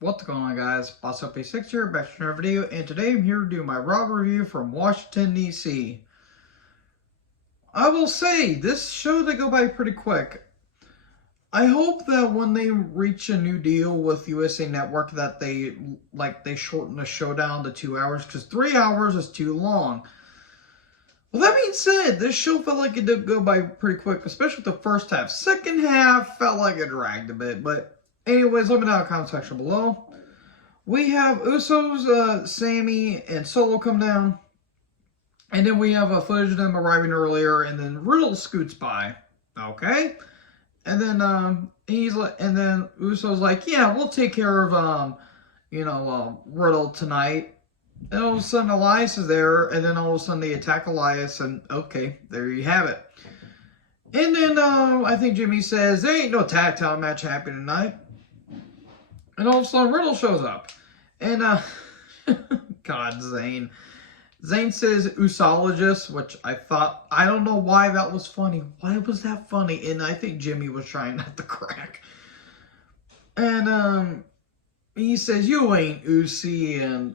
What's going on, guys? BossUp86 here, back to another video, and today I'm here to do my Raw review from Washington, D.C. I will say, this show did go by pretty quick. I hope that when they reach a new deal with USA Network that they shorten the show down to 2 hours, because 3 hours is too long. Well, that being said, this show felt like it did go by pretty quick, especially the first half. Second half felt like it dragged a bit, but anyways, let me know in the comment section below. We have Usos, Sammy, and Solo come down. And then we have a footage of them arriving earlier, and then Riddle scoots by. Okay? And then Uso's like, yeah, we'll take care of Riddle tonight. And all of a sudden Elias is there, and then all of a sudden they attack Elias, and okay, there you have it. And then I think Jimmy says, there ain't no tag title match happening tonight. And all of a sudden Riddle shows up. And, God, Zayn. Zayn says Usologist, which I don't know why that was funny. Why was that funny? And I think Jimmy was trying not to crack. And, he says, you ain't Usi, and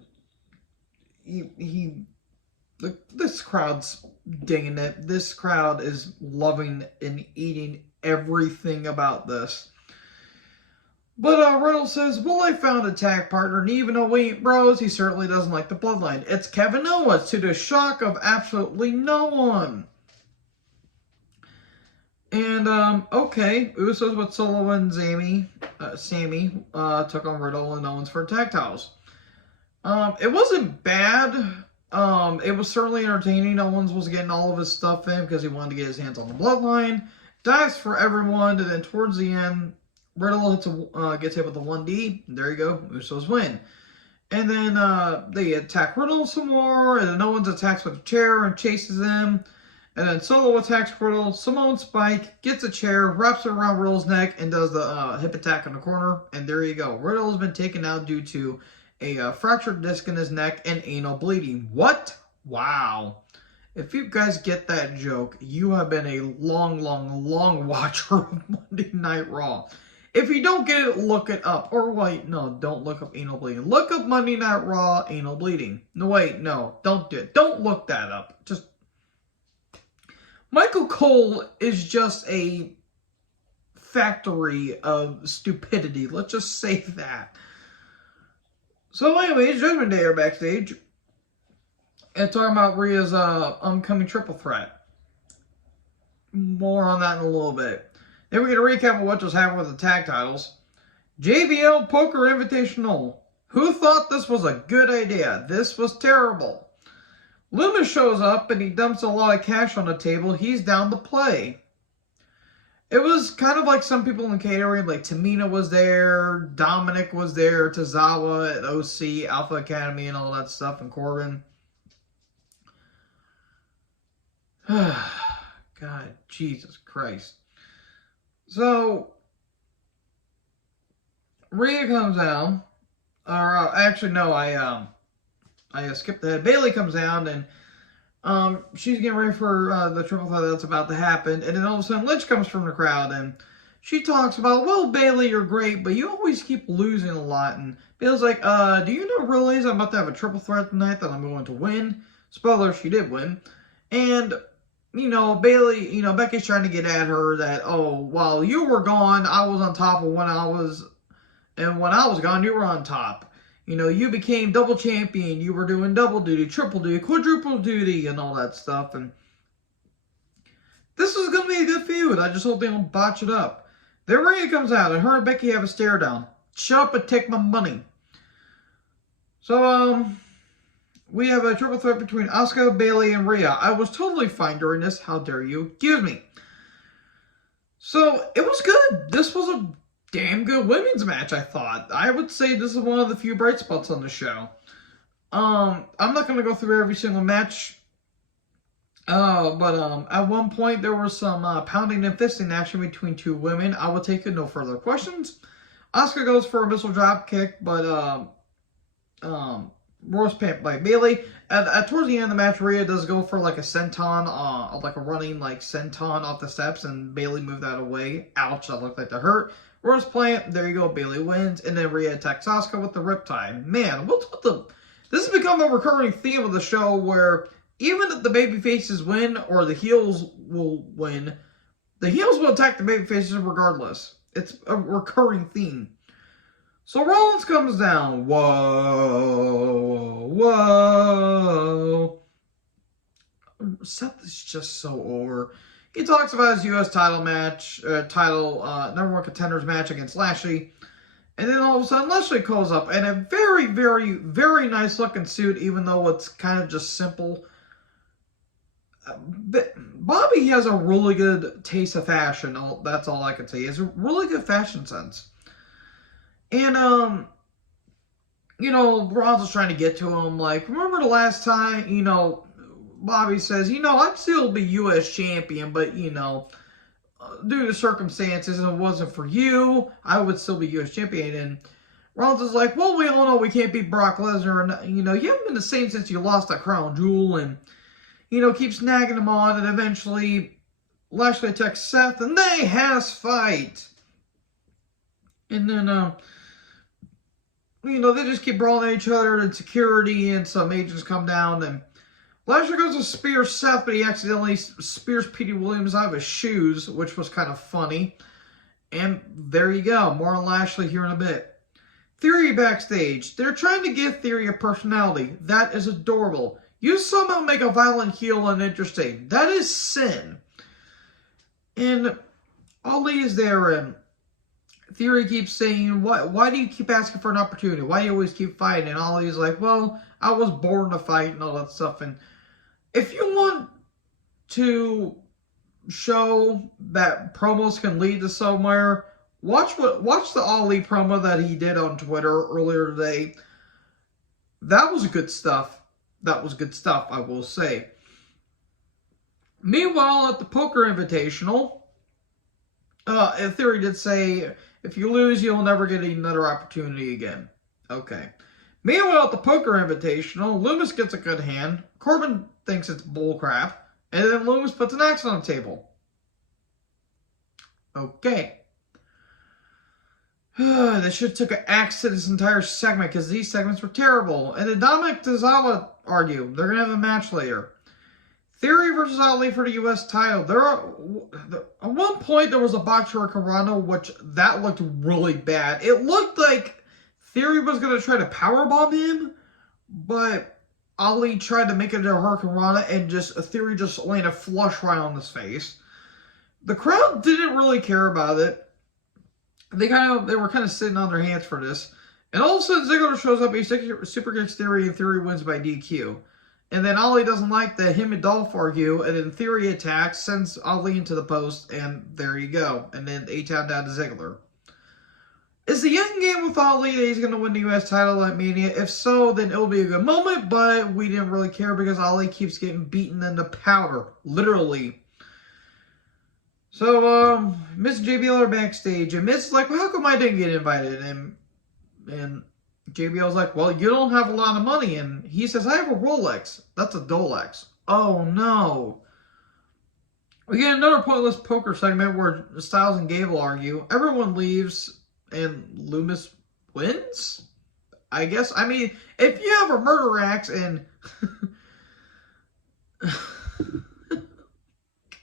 this crowd's digging it. This crowd is loving and eating everything about this. But Riddle says, well, I found a tag partner, and even though we ain't bros, he certainly doesn't like the bloodline. It's Kevin Owens, to the shock of absolutely no one. And, okay, Usos with Solo and Sammy took on Riddle and Owens for tag titles. It wasn't bad. It was certainly entertaining. Owens was getting all of his stuff in because he wanted to get his hands on the bloodline. Dives for everyone, and then towards the end, Riddle gets hit with the 1D. There you go. Usos win. And then they attack Riddle some more. And then Owens attacks with a chair and chases him. And then Solo attacks Riddle. Simone Spike gets a chair, wraps it around Riddle's neck, and does the hip attack in the corner. And there you go. Riddle has been taken out due to a fractured disc in his neck and anal bleeding. What? Wow. If you guys get that joke, you have been a long watcher of Monday Night Raw. If you don't get it, look it up. Or wait, no, don't look up anal bleeding. Look up Monday Night Raw anal bleeding. No, wait, no, don't do it. Don't look that up. Just, Michael Cole is just a factory of stupidity. Let's just say that. So anyways, Judgment Day are backstage. And talking about Rhea's upcoming triple threat. More on that in a little bit. Then we're going to recap of what just happened with the tag titles. JBL Poker Invitational. Who thought this was a good idea? This was terrible. Loomis shows up and he dumps a lot of cash on the table. He's down to play. It was kind of like some people in catering, like Tamina was there, Dominic was there, Tozawa at OC, Alpha Academy and all that stuff, and Corbin. God, Jesus Christ. So, Rhea comes down, or actually no, I skipped ahead. Bayley comes down, and she's getting ready for the triple threat that's about to happen, and then all of a sudden Lynch comes from the crowd, and she talks about, well, Bayley, you're great, but you always keep losing a lot, and Bayley's like, do you know realize I'm about to have a triple threat tonight that I'm going to win? Spoiler, she did win, and Bayley, Becky's trying to get at her that, oh, while you were gone, I was on top of when I was gone, you were on top. You became double champion, you were doing double duty, triple duty, quadruple duty, and all that stuff, and this is going to be a good feud. I just hope they don't botch it up. Then Rhea comes out, and her and Becky have a stare down. Shut up and take my money. So, we have a triple threat between Asuka, Bayley, and Rhea. I was totally fine during this. How dare you? Excuse me. So, it was good. This was a damn good women's match, I thought. I would say this is one of the few bright spots on the show. I'm not going to go through every single match. But at one point, there was some pounding and fisting action between two women. I will take it, no further questions. Asuka goes for a missile drop kick, but roast pant by Bayley. Towards the end of the match, Rhea does go for like a senton, like a running like senton off the steps, and Bayley moved that away. Ouch, that looked like that hurt. Rose plant, there you go, Bayley wins, and then Rhea attacks Asuka with the Riptide. Man, what's with the... This has become a recurring theme of the show where even if the babyfaces win or the heels will win, the heels will attack the babyfaces regardless. It's a recurring theme. So Rollins comes down. Whoa, whoa. Seth is just so over. He talks about his U.S. title match, number one contenders match against Lashley. And then all of a sudden, Lashley calls up in a very, very, very nice looking suit, even though it's kind of just simple. Bobby has a really good taste of fashion. That's all I can say. He has a really good fashion sense. And, Rollins is trying to get to him, like, remember the last time, Bobby says, I'd still be U.S. champion, but, due to circumstances, and it wasn't for you, I would still be U.S. champion. And Rollins is like, well, we all know we can't beat Brock Lesnar, and, you haven't been the same since you lost that crown jewel, and, keeps nagging him on, and eventually Lashley attacks Seth, and they has fight. And then, they just keep brawling at each other, and security and some agents come down, and Lashley goes to spear Seth, but he accidentally spears Petey Williams out of his shoes, which was kind of funny. And there you go. More on Lashley here in a bit. Theory backstage. They're trying to give Theory a personality. That is adorable. You somehow make a violent heel uninteresting. That is sin. And Ali is there, and Theory keeps saying, why do you keep asking for an opportunity? Why do you always keep fighting? And Ali is like, well, I was born to fight and all that stuff. And if you want to show that promos can lead to somewhere, watch the Ali promo that he did on Twitter earlier today. That was good stuff. That was good stuff, I will say. Meanwhile, at the Poker Invitational, Theory did say, if you lose, you'll never get another opportunity again. Okay. Meanwhile, at the Poker Invitational, Loomis gets a good hand. Corbin thinks it's bullcrap. And then Loomis puts an axe on the table. Okay. They should have took an axe to this entire segment because these segments were terrible. And then Dominic Tozawa argue. They're going to have a match later. Theory versus Ali for the U.S. title. At one point, there was a Boxer Karano, which that looked really bad. It looked like Theory was going to try to powerbomb him, but Ali tried to make it a Hurricane Rana, and Theory just landed flush right on his face. The crowd didn't really care about it. They were kind of sitting on their hands for this. And all of a sudden, Ziggler shows up, he super kicks Theory, and Theory wins by DQ. And then Ali doesn't like that him and Dolph argue, and then Theory attacks, sends Ali into the post, and there you go. And then A-Town down to Ziggler. Is the young game with Ali that he's going to win the U.S. title at Mania? If so, then it'll be a good moment, but we didn't really care because Ali keeps getting beaten into powder. Literally. So, Miss and JBL are backstage, and Miss is like, well, how come I didn't get invited? And JBL's like, well, you don't have a lot of money. And he says, I have a Rolex. That's a Dolex. Oh, no. We get another pointless poker segment where Styles and Gable argue. Everyone leaves, and Loomis wins? I guess. I mean, if you have a murder axe and...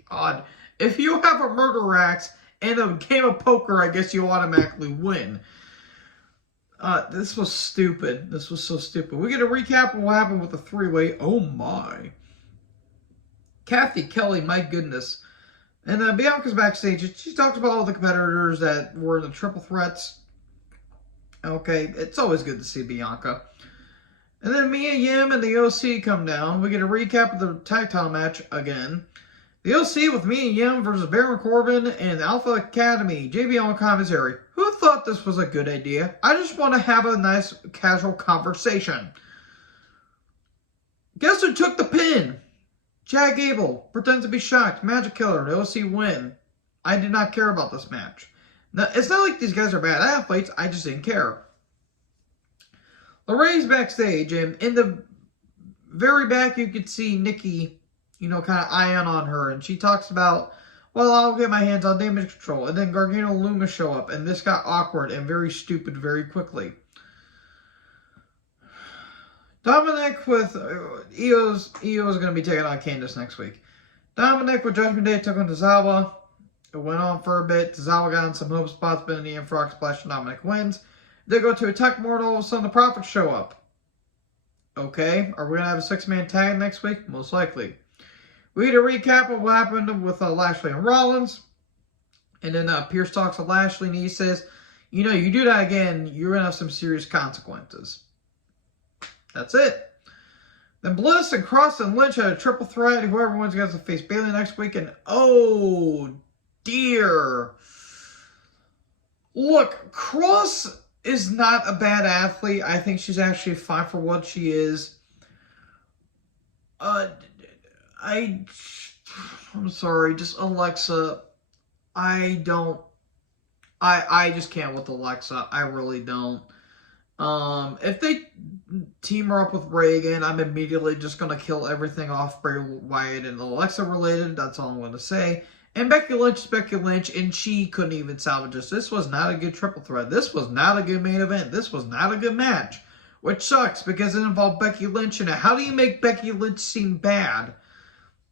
God. If you have a murder axe and a game of poker, I guess you automatically win. This was stupid. This was so stupid. We get a recap of what happened with the three-way. Oh, my. Kathy, Kelly, my goodness. And Bianca's backstage. She talks about all the competitors that were in the triple threats. Okay, it's always good to see Bianca. And then Mia Yim and the OC come down. We get a recap of the tag title match again. The OC with Mia Yim versus Baron Corbin and Alpha Academy. JBL on commentary. Who thought this was a good idea? I just want to have a nice casual conversation. Guess who took the pin? Chad Gable pretends to be shocked. Magic Killer, the OC win. I did not care about this match. Now, it's not like these guys are bad athletes. I just didn't care. Lorraine's backstage, and in the very back, you could see Nikki, kind of eyeing on her. And she talks about Well, I'll get my hands on Damage Control. And then Gargano and Loomis show up. And this got awkward and very stupid very quickly. Dominic with Io's going to be taking on Candice next week. Dominic with Judgment Day took on Tozawa. It went on for a bit. Tozawa got in some hope spots, but in the end, Frog Splash and Dominic wins. They go to attack more, and all of a sudden the Profits show up. Okay, are we going to have a 6-man tag next week? Most likely. We need a recap of what happened with Lashley and Rollins. And then Pierce talks to Lashley, and he says, you know, you do that again, you're going to have some serious consequences. That's it. Then Bliss and Cross and Lynch had a triple threat. Whoever wins gets to face Bayley next week. And oh, dear. Look, Cross is not a bad athlete. I think she's actually fine for what she is. I'm sorry, just Alexa. I just can't with Alexa. I really don't. If they team her up with Reagan, I'm immediately just going to kill everything off Bray Wyatt and Alexa related. That's all I'm going to say. And Becky Lynch, and she couldn't even salvage this. This was not a good triple threat. This was not a good main event. This was not a good match. Which sucks because it involved Becky Lynch in it. How do you make Becky Lynch seem bad?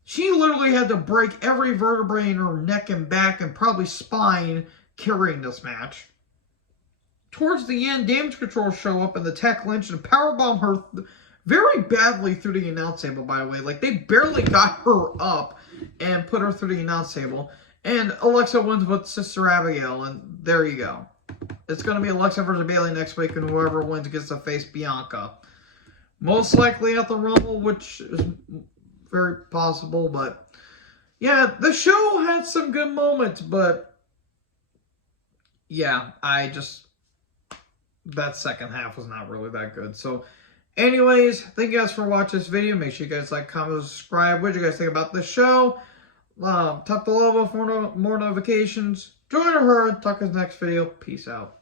She literally had to break every vertebrae in her neck and back and probably spine carrying this match. Towards the end, Damage Control show up and attack Lynch and powerbomb her very badly through the announce table, by the way. Like, they barely got her up and put her through the announce table. And Alexa wins with Sister Abigail, and there you go. It's going to be Alexa versus Bayley next week, and whoever wins gets to face Bianca. Most likely at the Rumble, which is very possible, but yeah, the show had some good moments, but yeah, that second half was not really that good. So anyways, thank you guys for watching this video. Make sure you guys like, comment, subscribe. What do you guys think about this show? Tap the level for more notifications. Join her. Talk in the next video. Peace out.